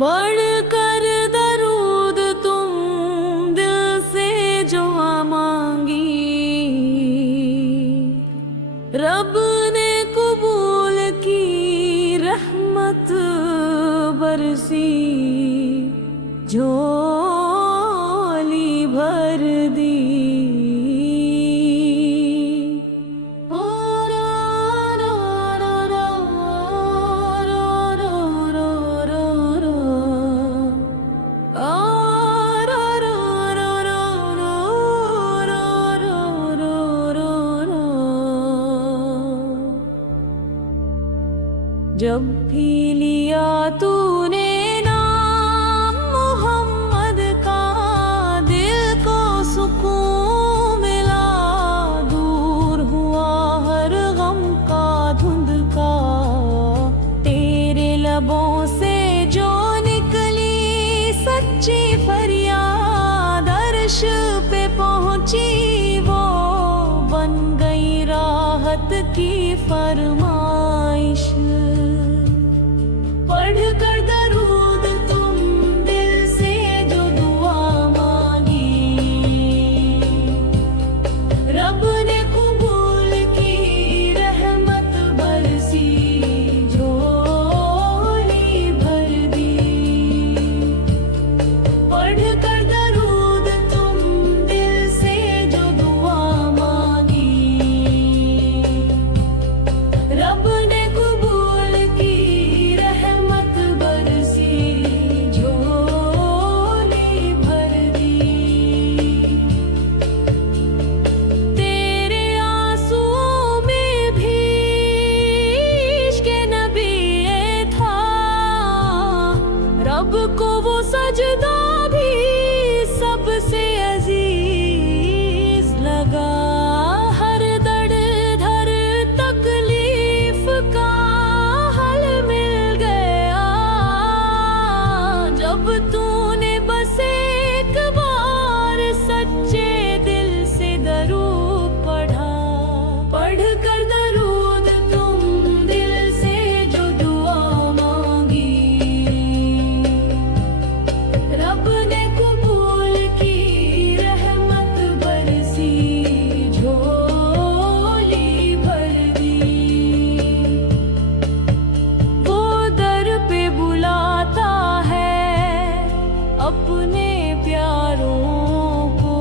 बढ़कर दरूद तुम दिल से जो मांगी, रब ने कबूल की, रहमत बरसी, झोली भर दी। जब भी लिया तूने नाम मोहम्मद का, दिल को सुकून मिला, दूर हुआ हर गम का धुंध का। तेरे लबों से जो निकली सच्ची फरियाद, अर्श पे पहुंची वो बन गई राहत की फरमाइश। पढ़कर दरूद तुम दिल से जो दुआ मांगी, रब ने कबूल की, रहमत बरसी, झोली भर दी। पढ़कर दरूद तुम दिल से जो दुआ मांगी, रब ने कबूल की, रहमत बरसी, झोली भर दी। तेरे आंसुओं में भी इश्क़ नबी था, रब को वो सजदा भी सबसे अजीज लगा। हर दर्द धर तकलीफ का हल मिल गया, जब तूने बस एक बार सच्चे दिल से दरूद पढ़ा। पढ़कर दरूद तुम दिल से जो दुआ मांगी, रब ने कबूल की, रहमत बरसी, झोली भर दी। वो दर पे बुलाता है अपने प्यारों को,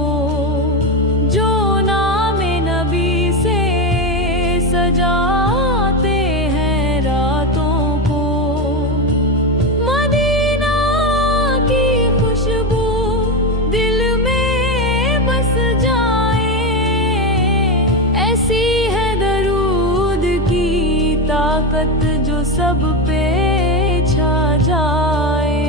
जो नाम नबी से सजाते हैं रातों को। मदीना की खुशबू दिल में बस जाए, ऐसी है दरूद की ताकत जो सब पे छा जाए।